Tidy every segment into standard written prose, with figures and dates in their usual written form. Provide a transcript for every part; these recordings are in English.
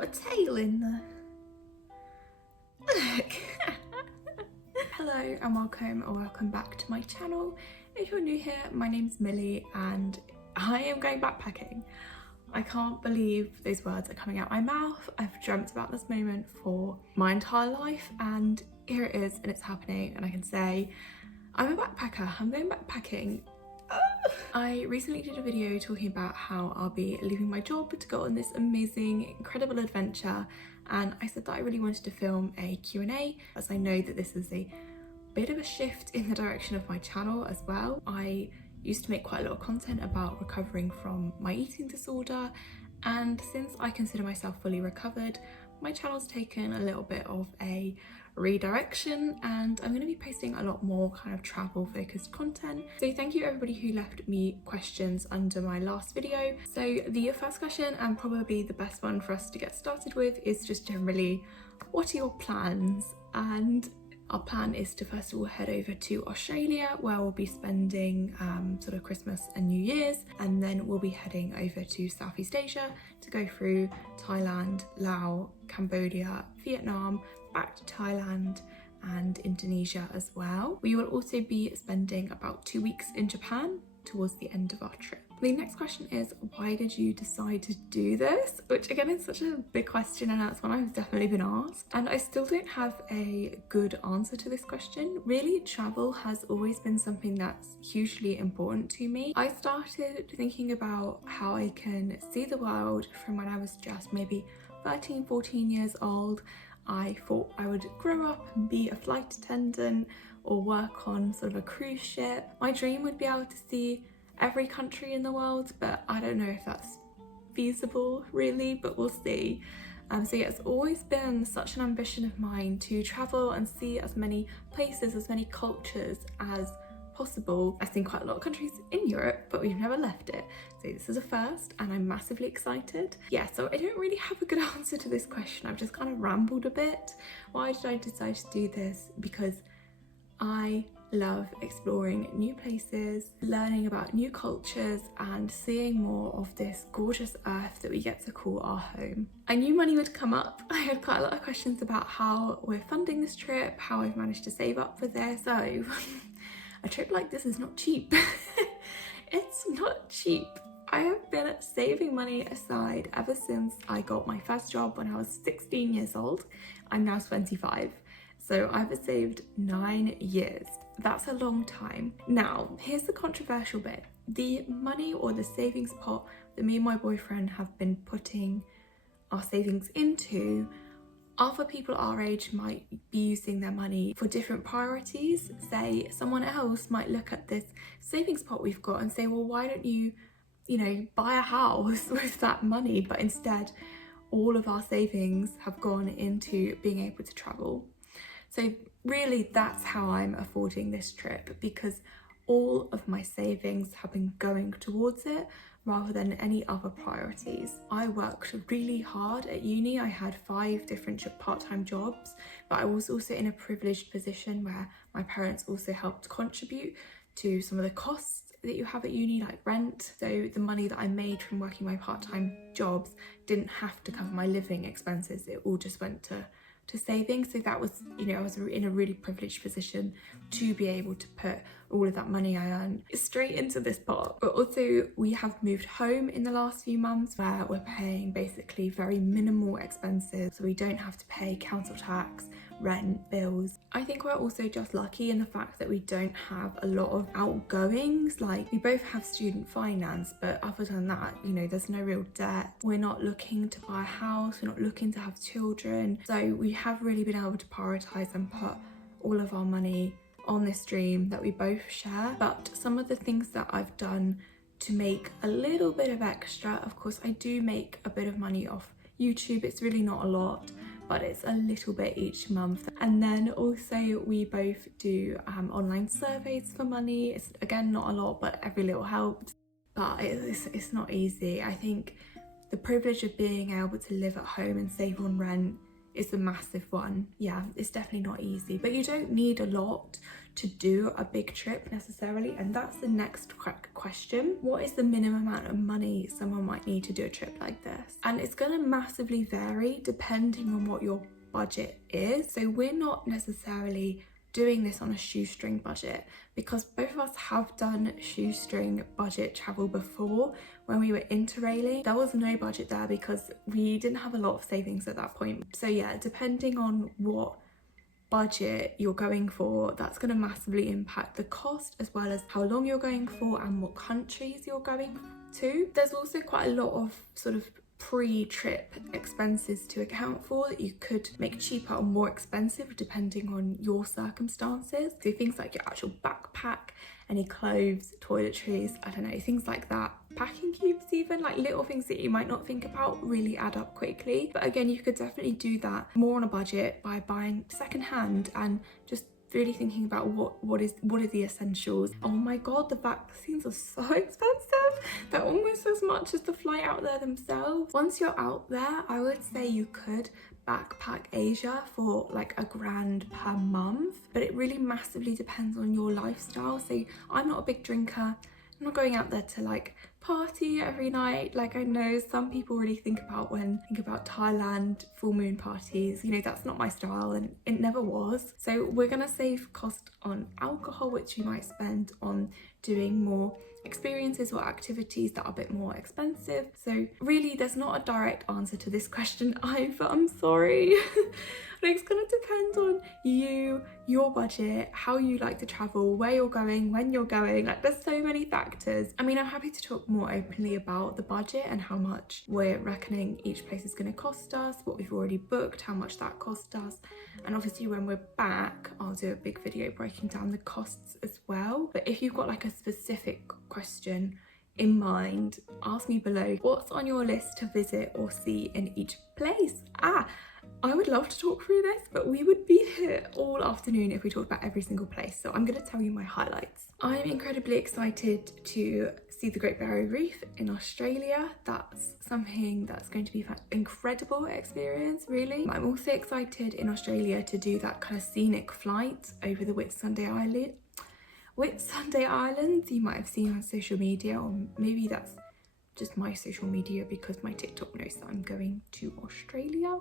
got a tail in there. Look. Hello and welcome back to my channel. If you're new here, my name's Millie and I am going backpacking. I can't believe those words are coming out my mouth. I've dreamt about this moment for my entire life and here it is and it's happening, and I can say I'm a backpacker. I'm going backpacking. I recently did a video talking about how I'll be leaving my job to go on this amazing, incredible adventure, and I said that I really wanted to film a Q&A as I know that this is a bit of a shift in the direction of my channel as well. I used to make quite a lot of content about recovering from my eating disorder, and since I consider myself fully recovered, my channel's taken a little bit of a redirection and I'm going to be posting a lot more kind of travel focused content. So thank you everybody who left me questions under my last video. So the first question, and probably the best one for us to get started with, is just generally, what are your plans? And our plan is to first of all head over to Australia, where we'll be spending sort of Christmas and New Year's, and then we'll be heading over to Southeast Asia to go through Thailand, Laos, Cambodia, Vietnam, back to Thailand and Indonesia as well. We will also be spending about 2 weeks in Japan towards the end of our trip. The next question is, why did you decide to do this? Which again is such a big question, and that's one I've definitely been asked. And I still don't have a good answer to this question. Really, travel has always been something that's hugely important to me. I started thinking about how I can see the world from when I was just maybe 13, 14 years old. I thought I would grow up and be a flight attendant or work on sort of a cruise ship. My dream would be able to see every country in the world, but I don't know if that's feasible really, but we'll see. So yeah, it's always been such an ambition of mine to travel and see as many places, as many cultures as possible. I've seen quite a lot of countries in Europe, but we've never left it. So this is a first and I'm massively excited. Yeah, so I don't really have a good answer to this question. I've just kind of rambled a bit. Why did I decide to do this? Because I love exploring new places, learning about new cultures and seeing more of this gorgeous earth that we get to call our home. I knew money would come up. I had quite a lot of questions about how we're funding this trip, how I've managed to save up for this. So a trip like this is not cheap. It's not cheap. I have been saving money aside ever since I got my first job when I was 16 years old. I'm now 25. So I've saved 9 years. That's a long time. Now, here's the controversial bit. The money or the savings pot that me and my boyfriend have been putting our savings into, other people our age might be using their money for different priorities. Say someone else might look at this savings pot we've got and say, well, why don't you buy a house with that money? But instead, all of our savings have gone into being able to travel. So really that's how I'm affording this trip, because all of my savings have been going towards it rather than any other priorities. I worked really hard at uni. I had 5 different part-time jobs, but I was also in a privileged position where my parents also helped contribute to some of the costs that you have at uni, like rent. So the money that I made from working my part-time jobs didn't have to cover my living expenses. It all just went to savings. So that was, I was in a really privileged position to be able to put all of that money I earned straight into this pot. But also we have moved home in the last few months where we're paying basically very minimal expenses, so we don't have to pay council tax, rent, bills. I think we're also just lucky in the fact that we don't have a lot of outgoings. Like, we both have student finance, but other than that, there's no real debt. We're not looking to buy a house, we're not looking to have children. So we have really been able to prioritize and put all of our money on this dream that we both share. But some of the things that I've done to make a little bit of extra, of course I do make a bit of money off YouTube. It's really not a lot, but it's a little bit each month. And then also we both do online surveys for money. It's again not a lot, but every little helps. But it's not easy. I think the privilege of being able to live at home and save on rent is a massive one. Yeah, it's definitely not easy, but you don't need a lot to do a big trip necessarily, and that's the next question. What is the minimum amount of money someone might need to do a trip like this? And it's going to massively vary depending on what your budget is. So we're not necessarily doing this on a shoestring budget, because both of us have done shoestring budget travel before. When we were interrailing, there was no budget there because we didn't have a lot of savings at that point. So yeah, depending on what budget you're going for, that's going to massively impact the cost, as well as how long you're going for and what countries you're going to. There's also quite a lot of sort of pre-trip expenses to account for that you could make cheaper or more expensive depending on your circumstances. So things like your actual backpack, any clothes, toiletries, I don't know, things like that. Packing cubes even, like little things that you might not think about really add up quickly. But again, you could definitely do that more on a budget by buying secondhand and just really thinking about what are the essentials. Oh my god, the vaccines are so expensive. They're almost as much as the flight out there themselves. Once you're out there, I would say you could backpack Asia for like $1,000 per month, but it really massively depends on your lifestyle. So I'm not a big drinker. I'm not going out there to like party every night like I know some people really think about Thailand full moon parties. You know, that's not my style and it never was. So we're gonna save cost on alcohol, which you might spend on doing more experiences or activities that are a bit more expensive. So really there's not a direct answer to this question either, I'm sorry. It's gonna depend on you, your budget, how you like to travel, where you're going, when you're going. Like there's so many factors. I mean, I'm happy to talk more openly about the budget and how much we're reckoning each place is going to cost us, what we've already booked, how much that cost us, and obviously when we're back I'll do a big video breaking down the costs as well. But if you've got like a specific question in mind, ask me below. What's on your list to visit or see in each place? I would love to talk through this, but we would be here all afternoon if we talked about every single place. So I'm going to tell you my highlights. I'm incredibly excited to see the Great Barrier Reef in Australia. That's something that's going to be an incredible experience, really. I'm also excited in Australia to do that kind of scenic flight over the Whitsunday Islands you might have seen on social media, or maybe that's just my social media because my TikTok knows that I'm going to Australia.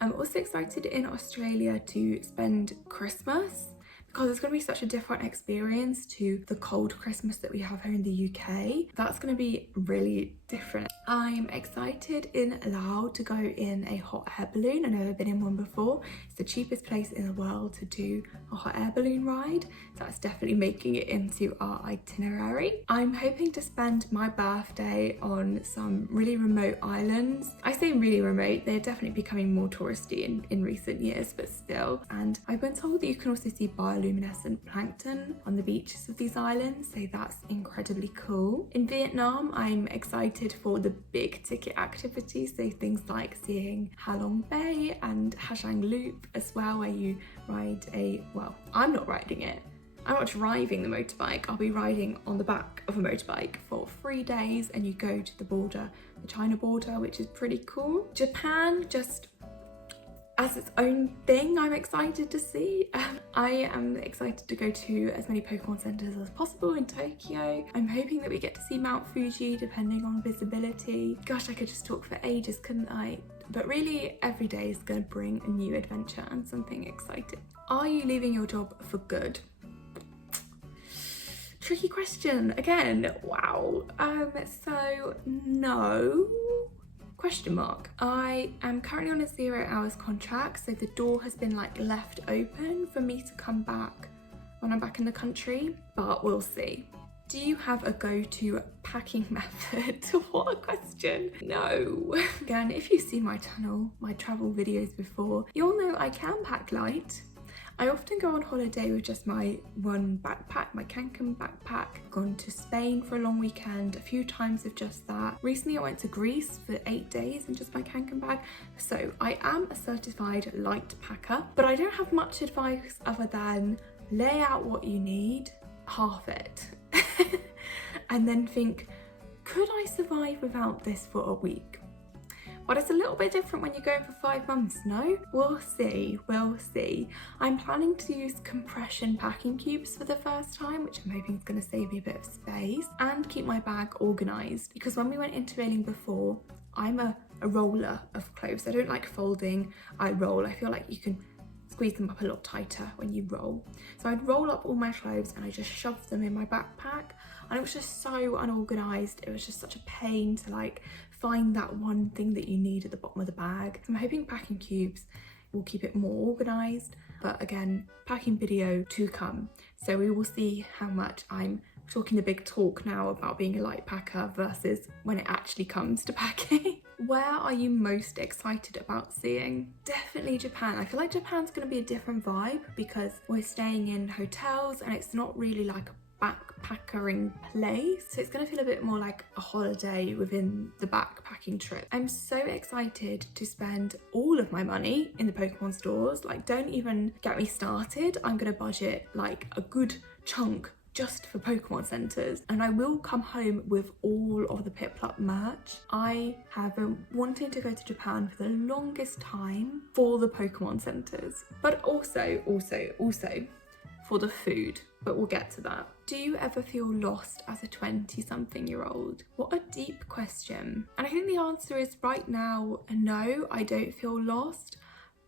I'm also excited in Australia to spend Christmas because it's going to be such a different experience to the cold Christmas that we have here in the UK. That's going to be really different. I'm excited in Laos to go in a hot air balloon. I've never been in one before. It's the cheapest place in the world to do a hot air balloon ride. That's definitely making it into our itinerary. I'm hoping to spend my birthday on some really remote islands. I say really remote, they're definitely becoming more touristy in recent years, but still. And I've been told that you can also see bioluminescent plankton on the beaches of these islands, so that's incredibly cool. In Vietnam, I'm excited for the big ticket activities, so things like seeing Ha Long Bay and Ha Giang Loop as well, where you ride I'm not riding it. I'm not driving the motorbike, I'll be riding on the back of a motorbike for 3 days, and you go to the border, the China border, which is pretty cool. Japan, just as its own thing, I'm excited to see. I am excited to go to as many Pokemon centres as possible in Tokyo. I'm hoping that we get to see Mount Fuji depending on visibility. Gosh, I could just talk for ages, couldn't I? But really, every day is going to bring a new adventure and something exciting. Are you leaving your job for good? Tricky question again. Wow. So no. Question mark. I am currently on a 0 hours contract, so the door has been like left open for me to come back when I'm back in the country, but we'll see. Do you have a go-to packing method? What a question. No. Again, if you've seen my channel, my travel videos before, you'll know I can pack light. I often go on holiday with just my one backpack, my Cancun backpack. Gone to Spain for a long weekend, a few times with just that. Recently I went to Greece for 8 days in just my Cancun bag. So I am a certified light packer, but I don't have much advice other than lay out what you need, half it, and then think, could I survive without this for a week? But it's a little bit different when you're going for 5 months, no? We'll see, we'll see. I'm planning to use compression packing cubes for the first time, which I'm hoping is going to save me a bit of space and keep my bag organised, because when we went interrailing before, I'm a roller of clothes. I don't like folding, I roll. I feel like you can squeeze them up a lot tighter when you roll. So I'd roll up all my clothes and I just shoved them in my backpack, and it was just so unorganised. It was just such a pain to like find that one thing that you need at the bottom of the bag. So I'm hoping packing cubes will keep it more organised, but again, packing video to come. So we will see how much I'm talking the big talk now about being a light packer versus when it actually comes to packing. Where are you most excited about seeing? Definitely Japan. I feel like Japan's going to be a different vibe because we're staying in hotels and it's not really like a backpackering place. So it's going to feel a bit more like a holiday within the backpacking trip. I'm so excited to spend all of my money in the Pokemon stores. Like, don't even get me started. I'm going to budget like a good chunk just for Pokemon centres, and I will come home with all of the Piplup merch. I have been wanting to go to Japan for the longest time for the Pokemon centres, but also for the food, but we'll get to that. Do you ever feel lost as a 20-something-year-old? What a deep question. And I think the answer is right now, no, I don't feel lost,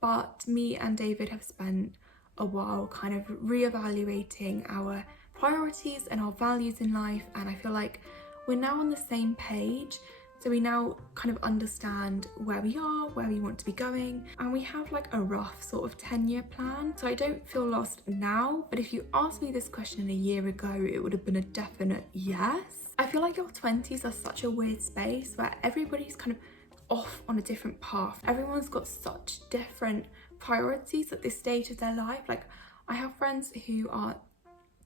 but me and David have spent a while kind of reevaluating our priorities and our values in life, and I feel like we're now on the same page. So we now kind of understand where we are, where we want to be going, and we have like a rough sort of 10-year plan. So I don't feel lost now, but if you asked me this question a year ago, it would have been a definite yes. I feel like your 20s are such a weird space where everybody's kind of off on a different path. Everyone's got such different priorities at this stage of their life. Like, I have friends who are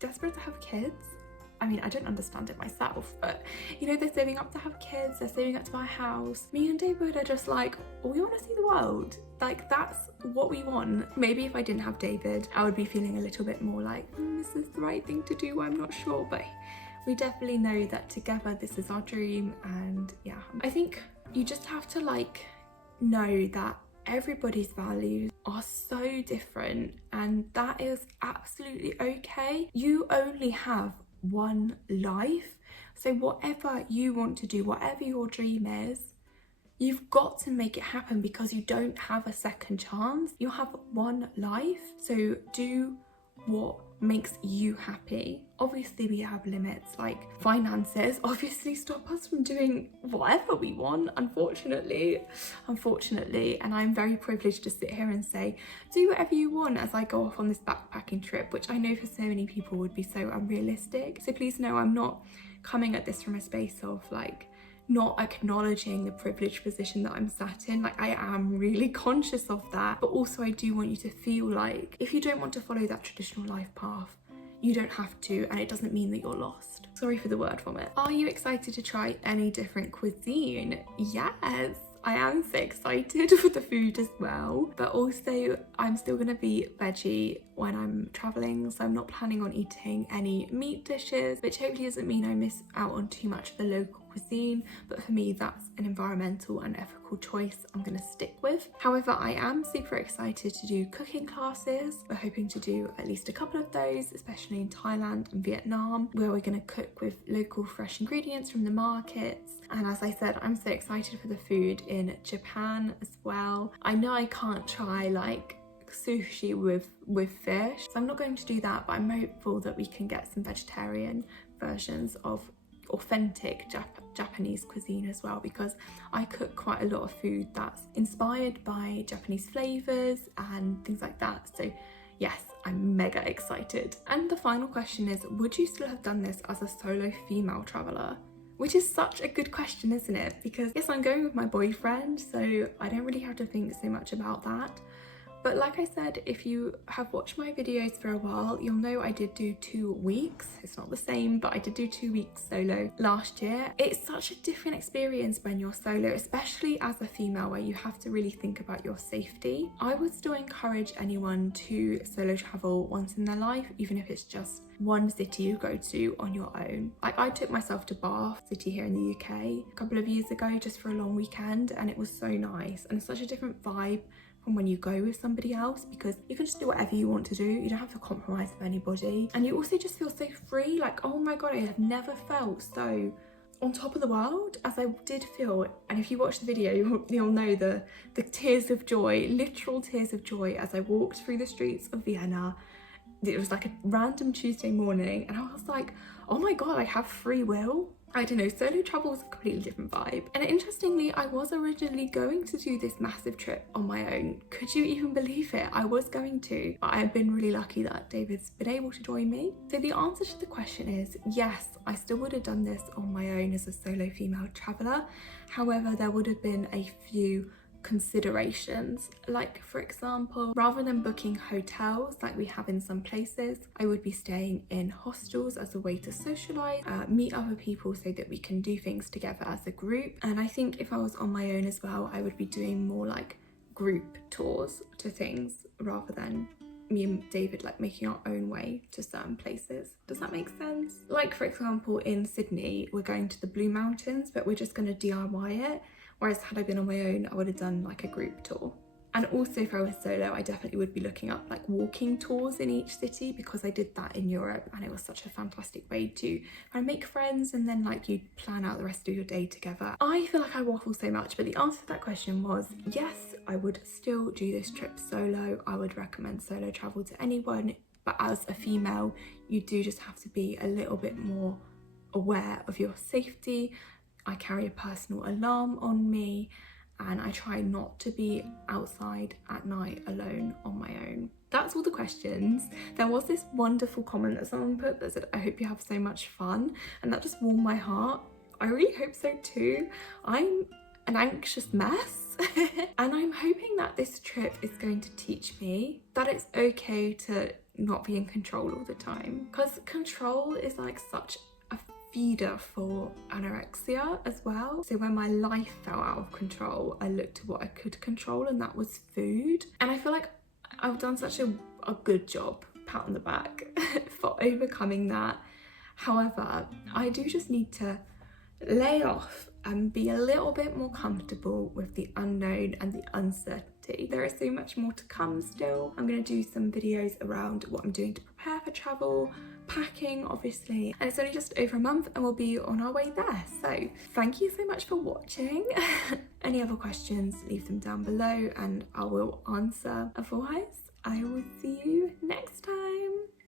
desperate to have kids. I mean, I don't understand it myself, but you know, they're saving up to have kids, they're saving up to buy a house. Me and David are just like, we want to see the world. Like, that's what we want. Maybe if I didn't have David, I would be feeling a little bit more like, this is the right thing to do, I'm not sure, but we definitely know that together this is our dream. And yeah, I think you just have to like know that everybody's values are so different, and that is absolutely okay. You only have one life, so whatever you want to do, whatever your dream is, you've got to make it happen because you don't have a second chance. You have one life, so do what makes you happy. Obviously we have limits, like finances obviously stop us from doing whatever we want, unfortunately, and I'm very privileged to sit here and say do whatever you want as I go off on this backpacking trip, which I know for so many people would be so unrealistic. So please know I'm not coming at this from a space of like not acknowledging the privileged position that I'm sat in. Like, I am really conscious of that, but also I do want you to feel like if you don't want to follow that traditional life path, you don't have to, and it doesn't mean that you're lost. Sorry for the word vomit. Are you excited to try any different cuisine? Yes, I am so excited for the food as well, but also I'm still gonna be veggie when I'm traveling, so I'm not planning on eating any meat dishes, which hopefully doesn't mean I miss out on too much of the local cuisine, but for me that's an environmental and ethical choice I'm gonna stick with. However, I am super excited to do cooking classes. We're hoping to do at least a couple of those, especially in Thailand and Vietnam, where we're gonna cook with local fresh ingredients from the markets. And as I said, I'm so excited for the food in Japan as well. I know I can't try like sushi with fish, so I'm not going to do that, but I'm hopeful that we can get some vegetarian versions of authentic Japanese cuisine as well, because I cook quite a lot of food that's inspired by Japanese flavours and things like that. So yes, I'm mega excited. And the final question is, would you still have done this as a solo female traveller? Which is such a good question, isn't it? Because yes, I'm going with my boyfriend, so I don't really have to think so much about that. But like I said, if you have watched my videos for a while, you'll know I did do 2 weeks. It's not the same, but I did do 2 weeks solo last year. It's such a different experience when you're solo, especially as a female, where you have to really think about your safety. I would still encourage anyone to solo travel once in their life, even if it's just one city you go to on your own. Like, I took myself to Bath city here in the UK a couple of years ago just for a long weekend, and it was so nice, and it's such a different vibe from when you go with somebody else, because you can just do whatever you want to do. You don't have to compromise with anybody, and you also just feel so free. Like, oh my god, I have never felt so on top of the world as I did feel. And if you watch the video, you'll know the tears of joy, literal tears of joy, as I walked through the streets of Vienna. It was like a random Tuesday morning, and I was like, oh my god, I have free will. I don't know, solo travel was a completely different vibe. And interestingly, I was originally going to do this massive trip on my own. Could you even believe it? I was going to, but I've been really lucky that David's been able to join me. So the answer to the question is yes, I still would have done this on my own as a solo female traveller. However, there would have been a few considerations, like for example, rather than booking hotels like we have in some places, I would be staying in hostels as a way to socialise, meet other people so that we can do things together as a group. And I think if I was on my own as well, I would be doing more like group tours to things rather than me and David like making our own way to certain places. Does that make sense? Like for example, in Sydney, we're going to the Blue Mountains, but we're just going to DIY it. Whereas had I been on my own, I would have done like a group tour. And also if I was solo, I definitely would be looking up like walking tours in each city, because I did that in Europe and it was such a fantastic way to kind of make friends, and then like you plan out the rest of your day together. I feel like I waffle so much, but the answer to that question was yes, I would still do this trip solo. I would recommend solo travel to anyone, but as a female, you do just have to be a little bit more aware of your safety. I carry a personal alarm on me, and I try not to be outside at night alone on my own. That's all the questions. There was this wonderful comment that someone put that said, I hope you have so much fun, and that just warmed my heart. I really hope so too. I'm an anxious mess and I'm hoping that this trip is going to teach me that it's okay to not be in control all the time, because control is like such a feeder for anorexia as well. So when my life fell out of control, I looked to what I could control, and that was food. And I feel like I've done such a good job, pat on the back, for overcoming that. However, I do just need to lay off and be a little bit more comfortable with the unknown and the uncertainty. There is so much more to come still. I'm going to do some videos around what I'm doing to prepare for travel, packing obviously, and it's only just over a month and we'll be on our way there. So thank you so much for watching. Any other questions, leave them down below and I will answer. Otherwise, I will see you next time.